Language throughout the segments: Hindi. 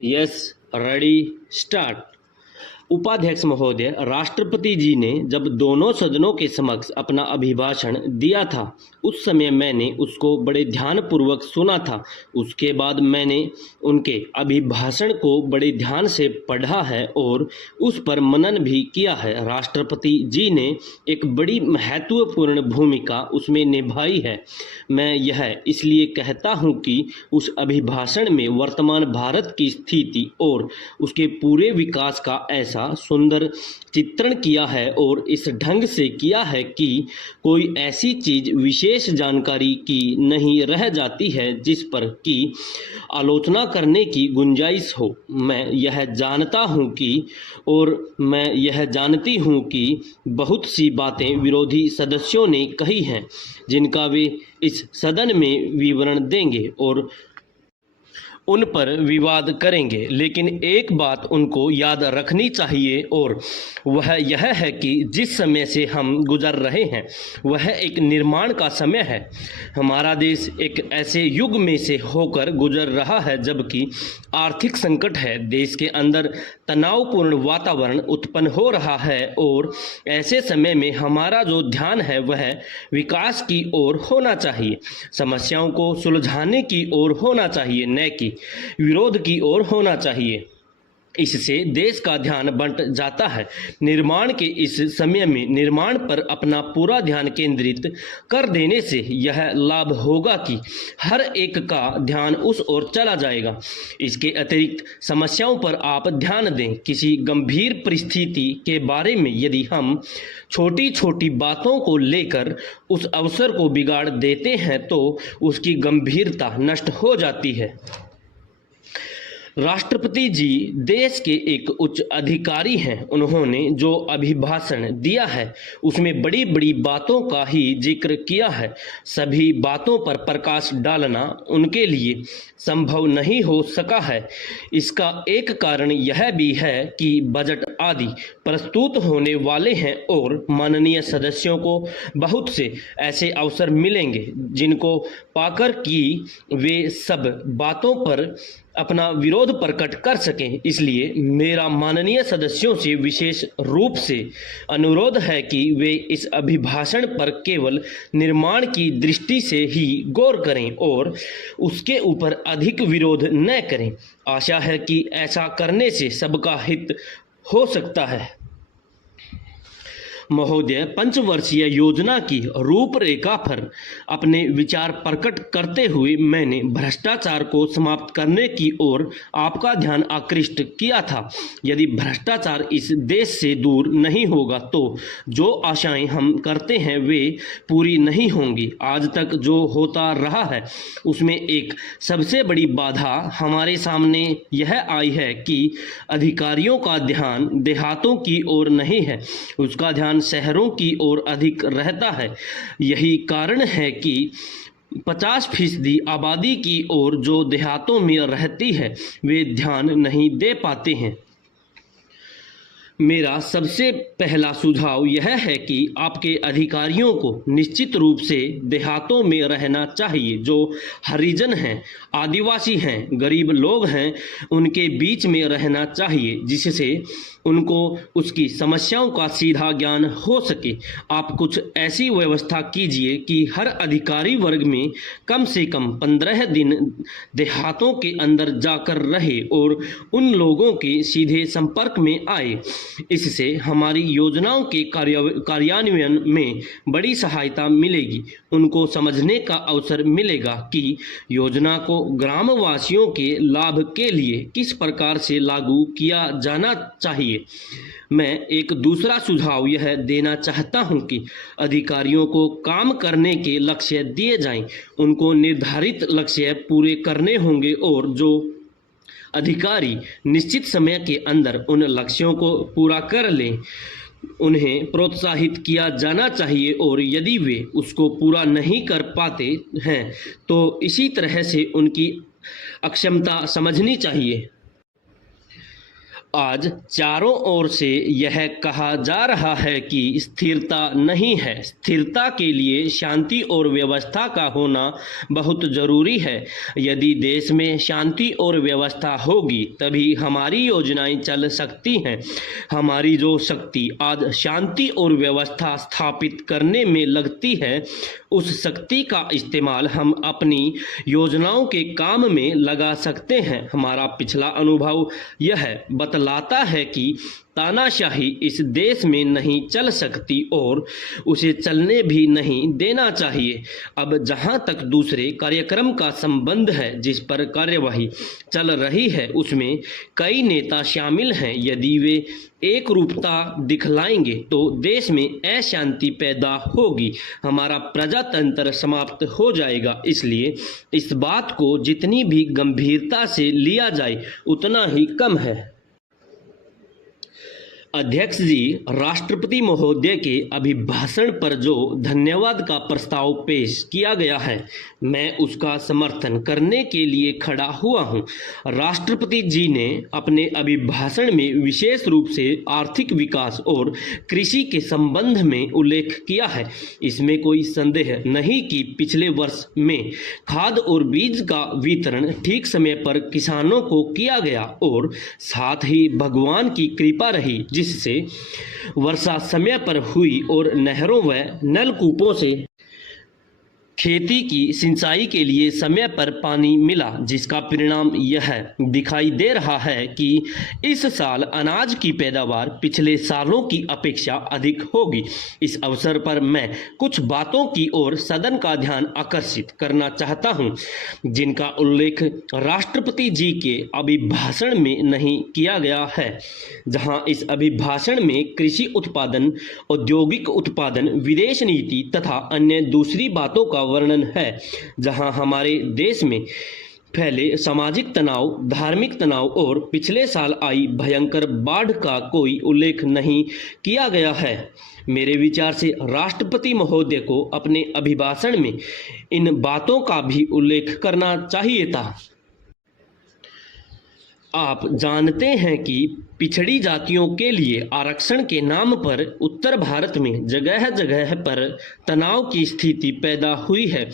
Yes, ready, start. उपाध्यक्ष महोदय, राष्ट्रपति जी ने जब दोनों सदनों के समक्ष अपना अभिभाषण दिया था उस समय मैंने उसको बड़े ध्यानपूर्वक सुना था। उसके बाद मैंने उनके अभिभाषण को बड़े ध्यान से पढ़ा है और उस पर मनन भी किया है। राष्ट्रपति जी ने एक बड़ी महत्वपूर्ण भूमिका उसमें निभाई है। मैं यह इसलिए कहता हूँ कि उस अभिभाषण में वर्तमान भारत की स्थिति और उसके पूरे विकास का ऐसा सुंदर चित्रण किया है और इस ढंग से किया है कि कोई ऐसी चीज विशेष जानकारी की नहीं रह जाती है जिस पर कि आलोचना करने की गुंजाइश हो। मैं यह जानती हूँ कि बहुत सी बातें विरोधी सदस्यों ने कही हैं जिनका वे इस सदन में विवरण देंगे और उन पर विवाद करेंगे, लेकिन एक बात उनको याद रखनी चाहिए और वह यह है कि जिस समय से हम गुजर रहे हैं वह एक निर्माण का समय है। हमारा देश एक ऐसे युग में से होकर गुजर रहा है जबकि आर्थिक संकट है, देश के अंदर तनावपूर्ण वातावरण उत्पन्न हो रहा है और ऐसे समय में हमारा जो ध्यान है वह विकास की ओर होना चाहिए, समस्याओं को सुलझाने की ओर होना चाहिए, न कि विरोध की ओर होना चाहिए। इससे देश का ध्यान बंट जाता है। निर्माण के इस समय में निर्माण पर अपना पूरा ध्यान केंद्रित कर देने से यह लाभ होगा कि हर एक का ध्यान उस ओर चला जाएगा। इसके अतिरिक्त समस्याओं पर आप ध्यान दें। किसी गंभीर परिस्थिति के बारे में यदि हम छोटी छोटी बातों को लेकर उस अवसर को बिगाड़ देते हैं तो उसकी गंभीरता नष्ट हो जाती है। राष्ट्रपति जी देश के एक उच्च अधिकारी हैं। उन्होंने जो अभिभाषण दिया है उसमें बड़ी बड़ी बातों का ही जिक्र किया है। सभी बातों पर प्रकाश डालना उनके लिए संभव नहीं हो सका है। इसका एक कारण यह भी है कि बजट आदि प्रस्तुत होने वाले हैं और माननीय सदस्यों को बहुत से ऐसे अवसर मिलेंगे जिनको पाकर कि वे सब बातों पर अपना विरोध प्रकट कर सकें। इसलिए मेरा माननीय सदस्यों से विशेष रूप से अनुरोध है कि वे इस अभिभाषण पर केवल निर्माण की दृष्टि से ही गौर करें और उसके ऊपर अधिक विरोध न करें। आशा है कि ऐसा करने से सबका हित हो सकता है। महोदय, पंचवर्षीय योजना की रूपरेखा पर अपने विचार प्रकट करते हुए मैंने भ्रष्टाचार को समाप्त करने की ओर आपका ध्यान आकृष्ट किया था। यदि भ्रष्टाचार इस देश से दूर नहीं होगा तो जो आशाएं हम करते हैं वे पूरी नहीं होंगी। आज तक जो होता रहा है उसमें एक सबसे बड़ी बाधा हमारे सामने यह आई है कि अधिकारियों का ध्यान देहातों की ओर नहीं है, उसका ध्यान शहरों की ओर अधिक रहता है। यही कारण है कि 50% आबादी की ओर जो देहातों में रहती है वे ध्यान नहीं दे पाते हैं। मेरा सबसे पहला सुझाव यह है कि आपके अधिकारियों को निश्चित रूप से देहातों में रहना चाहिए। जो हरिजन हैं, आदिवासी हैं, गरीब लोग हैं, उनके बीच में रहना चाहिए जिससे उनको उसकी समस्याओं का सीधा ज्ञान हो सके। आप कुछ ऐसी व्यवस्था कीजिए कि हर अधिकारी वर्ग में कम से कम 15 दिन देहातों के अंदर जाकर रहे और उन लोगों के सीधे संपर्क में आए। इससे हमारी योजनाओं के कार्यान्वयन में बड़ी सहायता मिलेगी। उनको समझने का अवसर मिलेगा कि योजना को ग्रामवासियों के लाभ के लिए किस प्रकार से लागू किया जाना चाहिए। मैं एक दूसरा सुझाव यह देना चाहता हूं कि अधिकारियों को काम करने के लक्ष्य दिए जाएं। उनको निर्धारित लक्ष्य पूरे करने होंगे और जो अधिकारी निश्चित समय के अंदर उन लक्ष्यों को पूरा कर लें उन्हें प्रोत्साहित किया जाना चाहिए और यदि वे उसको पूरा नहीं कर पाते हैं तो इसी तरह से उनकी अक्षमता समझनी चाहिए। आज चारों ओर से यह कहा जा रहा है कि स्थिरता नहीं है। स्थिरता के लिए शांति और व्यवस्था का होना बहुत ज़रूरी है। यदि देश में शांति और व्यवस्था होगी तभी हमारी योजनाएं चल सकती हैं। हमारी जो शक्ति आज शांति और व्यवस्था स्थापित करने में लगती है, उस शक्ति का इस्तेमाल हम अपनी योजनाओं के काम में लगा सकते हैं। हमारा पिछला अनुभव यह बतलाता है कि तानाशाही इस देश में नहीं चल सकती और उसे चलने भी नहीं देना चाहिए। अब जहां तक दूसरे कार्यक्रम का संबंध है जिस पर कार्यवाही चल रही है, उसमें कई नेता शामिल हैं। यदि वे एक रूपता दिखलाएंगे तो देश में अशांति पैदा होगी, हमारा प्रजातंत्र समाप्त हो जाएगा। इसलिए इस बात को जितनी भी गंभीरता से लिया जाए उतना ही कम है। अध्यक्ष जी, राष्ट्रपति महोदय के अभिभाषण पर जो धन्यवाद का प्रस्ताव पेश किया गया है, मैं उसका समर्थन करने के लिए खड़ा हुआ हूं। राष्ट्रपति जी ने अपने अभिभाषण में विशेष रूप से आर्थिक विकास और कृषि के संबंध में उल्लेख किया है। इसमें कोई संदेह नहीं कि पिछले वर्ष में खाद और बीज का वितरण ठीक समय पर किसानों को किया गया और साथ ही भगवान की कृपा रही जिससे वर्षा समय पर हुई और नहरों व नलकूपों से खेती की सिंचाई के लिए समय पर पानी मिला, जिसका परिणाम यह दिखाई दे रहा है कि इस साल अनाज की पैदावार पिछले सालों की अपेक्षा अधिक होगी। इस अवसर पर मैं कुछ बातों की ओर सदन का ध्यान आकर्षित करना चाहता हूं, जिनका उल्लेख राष्ट्रपति जी के अभिभाषण में नहीं किया गया है। जहां इस अभिभाषण में कृषि उत्पादन, औद्योगिक उत्पादन, विदेश नीति तथा अन्य दूसरी बातों का वर्णन है, जहां हमारे देश में फैले सामाजिक तनाव, धार्मिक तनाव और पिछले साल आई भयंकर बाढ़ का कोई उल्लेख नहीं किया गया है। मेरे विचार से राष्ट्रपति महोदय को अपने अभिभाषण में इन बातों का भी उल्लेख करना चाहिए था। आप जानते हैं कि पिछड़ी जातियों के लिए आरक्षण के नाम पर उत्तर भारत में जगह जगह पर तनाव की स्थिति पैदा हुई है।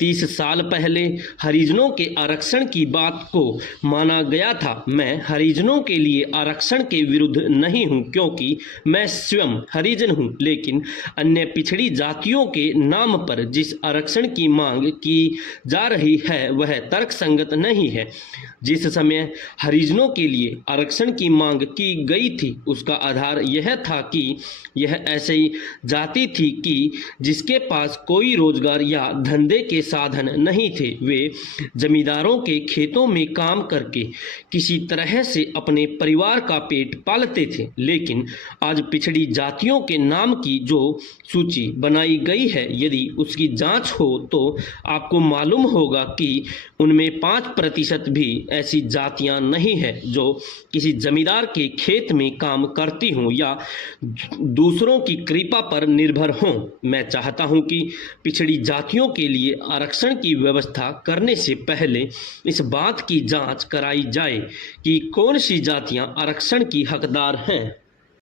30 साल पहले हरिजनों के आरक्षण की बात को माना गया था। मैं हरिजनों के लिए आरक्षण के विरुद्ध नहीं हूं, क्योंकि मैं स्वयं हरिजन हूं, लेकिन अन्य पिछड़ी जातियों के नाम पर जिस आरक्षण की मांग की जा रही है वह तर्कसंगत नहीं है। जिस समय हरिजनों के लिए आरक्षण की मांग की गई थी, उसका आधार यह था कि यह ऐसी जाति थी कि जिसके पास कोई रोजगार या धंधे के साधन नहीं थे। वे जमींदारों के खेतों में काम करके किसी तरह से अपने परिवार का पेट पालते थे। लेकिन आज पिछड़ी जातियों के नाम की जो सूची बनाई गई है, यदि उसकी जांच हो तो आपको मालूम होगा कि उनमें 5% भी ऐसी जातियां नहीं है जो किसी जमींदार के खेत में काम करती हों या दूसरों की कृपा पर निर्भर हों। मैं चाहता हूं कि पिछड़ी जातियों के लिए आरक्षण की व्यवस्था करने से पहले इस बात की जांच कराई जाए कि कौन सी जातियां आरक्षण की हकदार हैं।